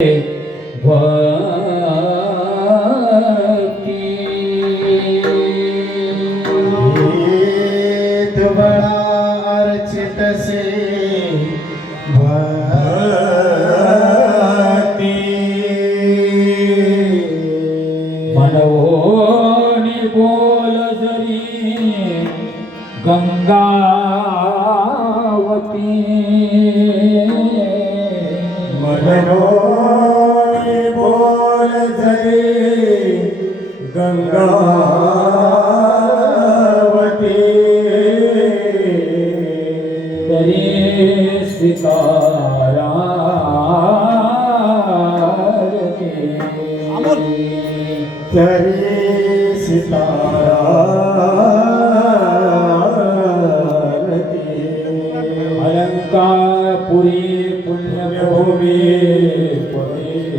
भक्ति बड़ा अर्चित से भक्ति मनोनि बोल गंगावती मनो करे सितारा अलङ्कारपुरी पुण्यभूमि पुण्य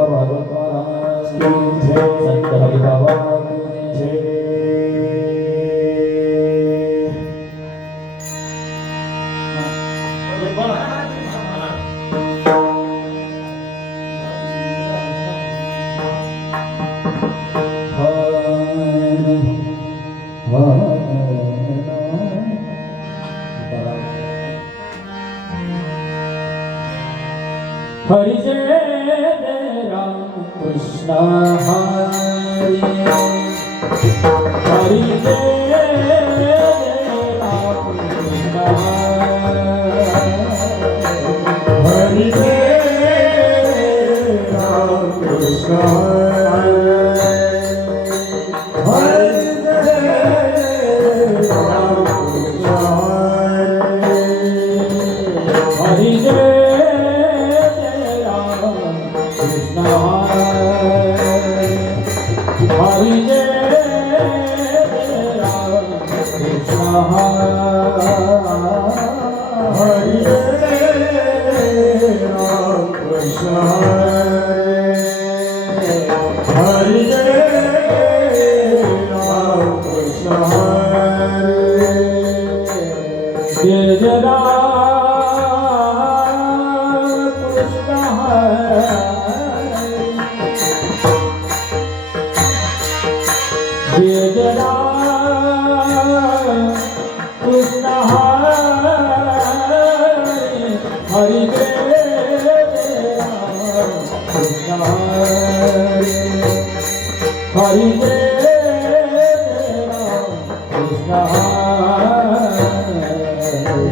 Krishna Hare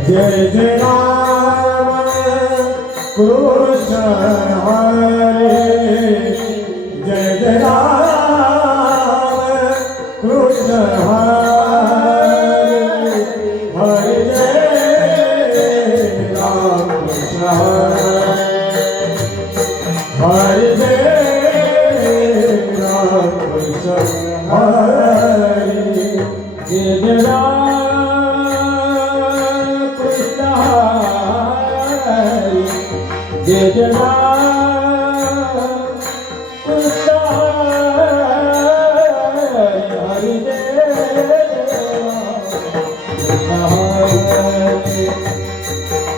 जय जय राम कृष्ण हरे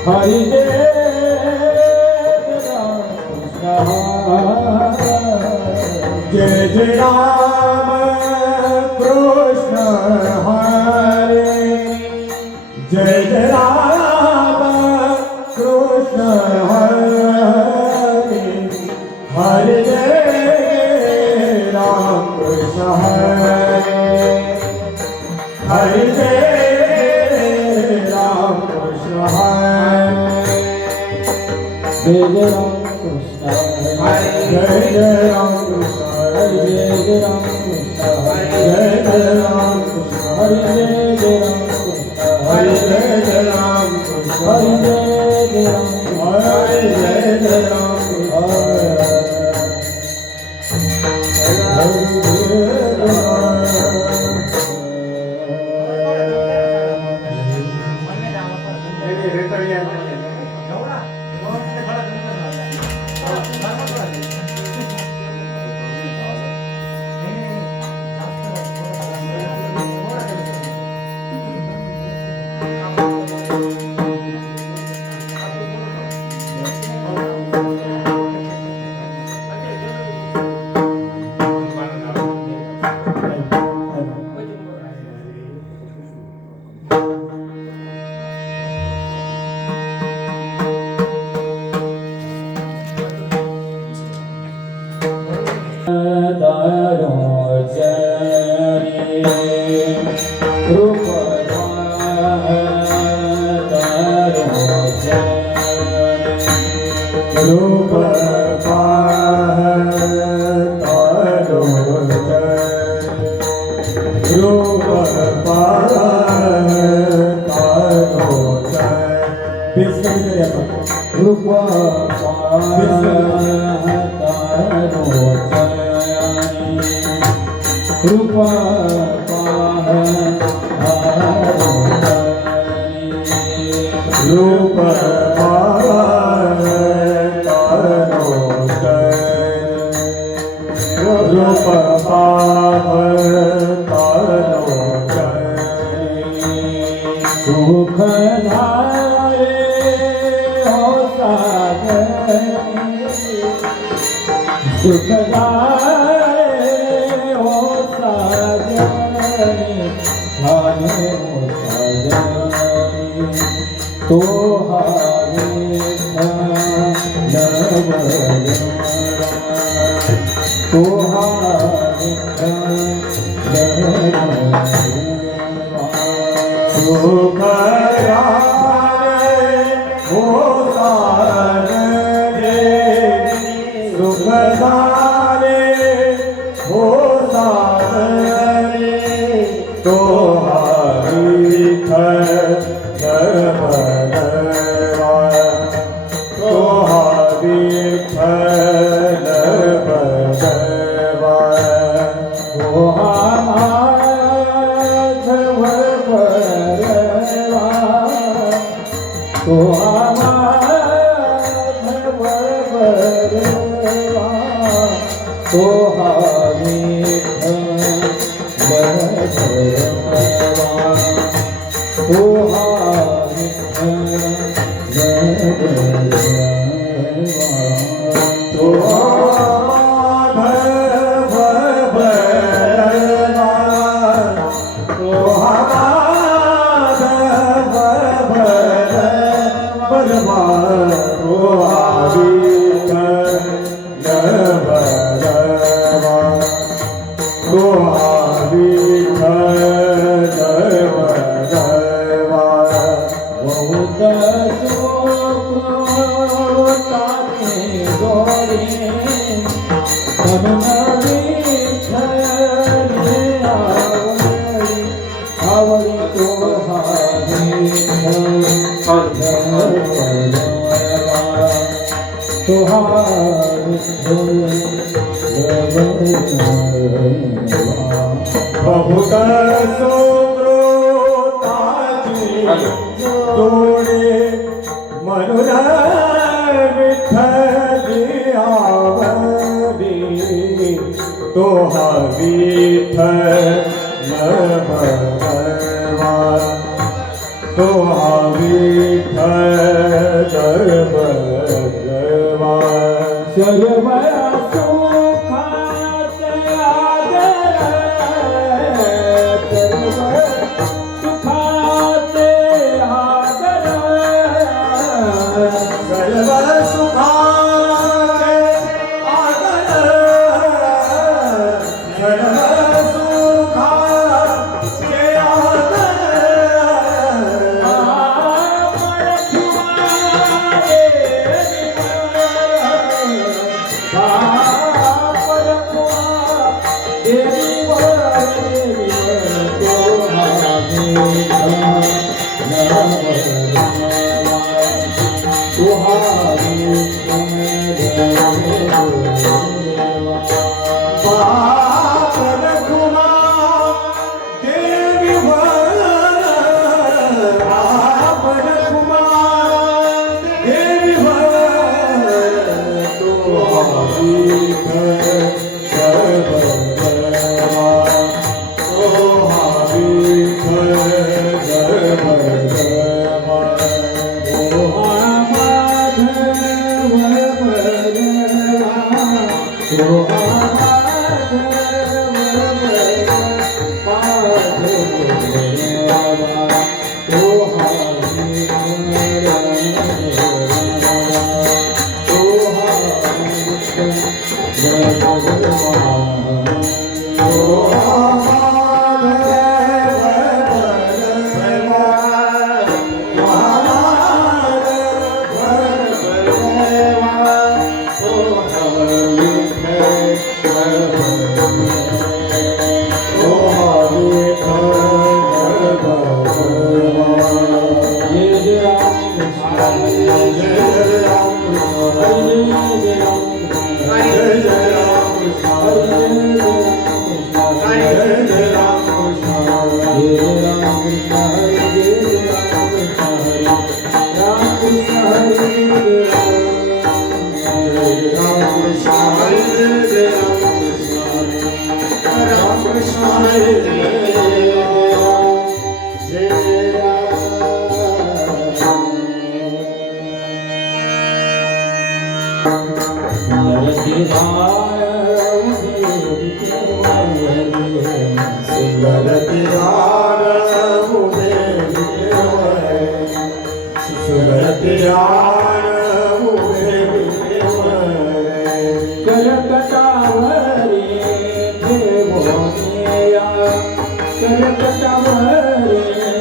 हरि जय जय Ram Hare Hare Hare Hare 날 रूप पावर तारो सुख धारे हो सागर सुख તો 오. विथ भगवा तोहा विथ भगवा सर्व 我 Thank you. सर्वतमरे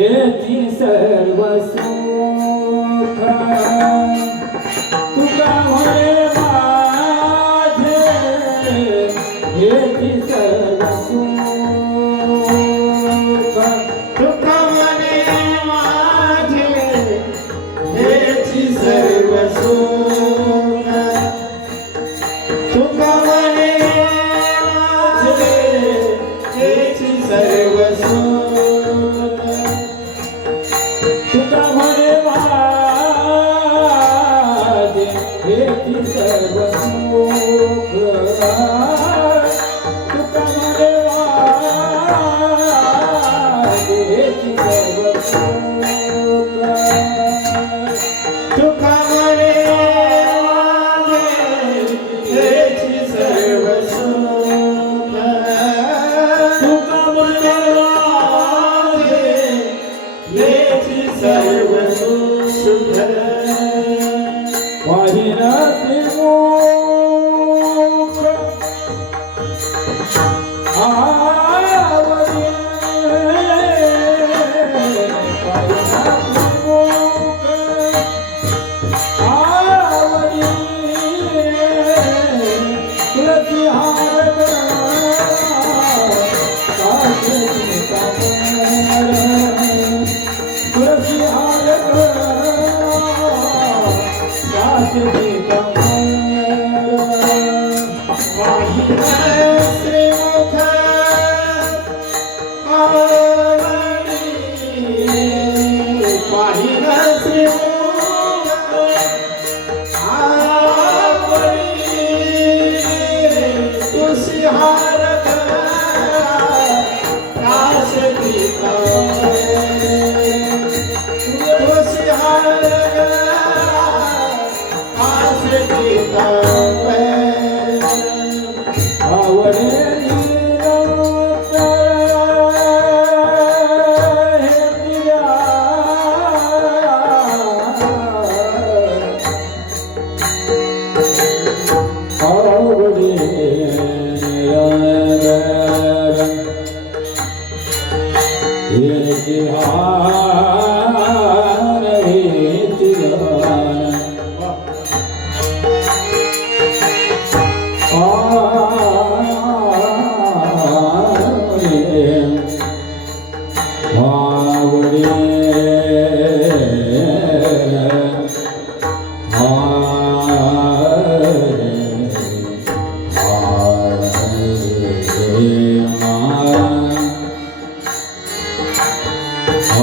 सर्व सुख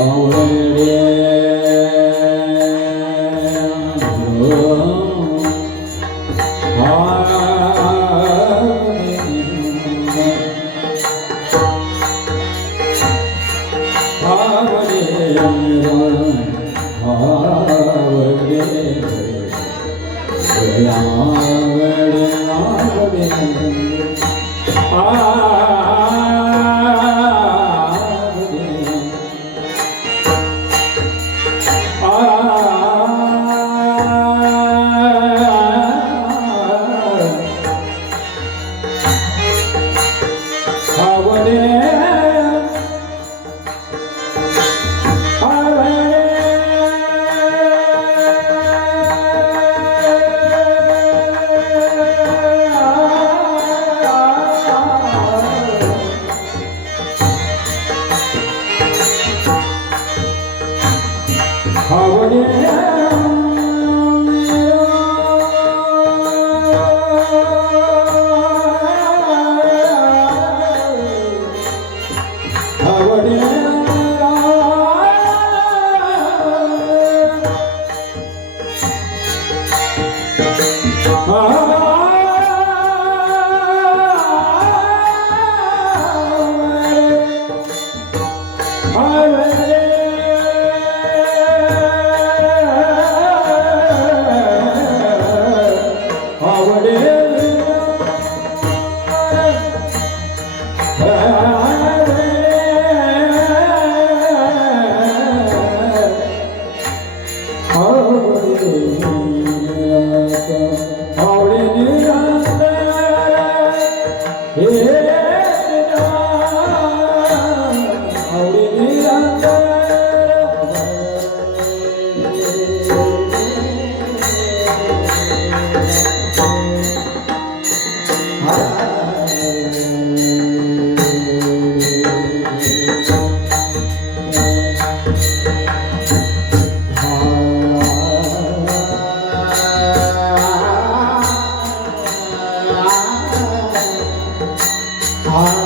Oh. Lord. 아.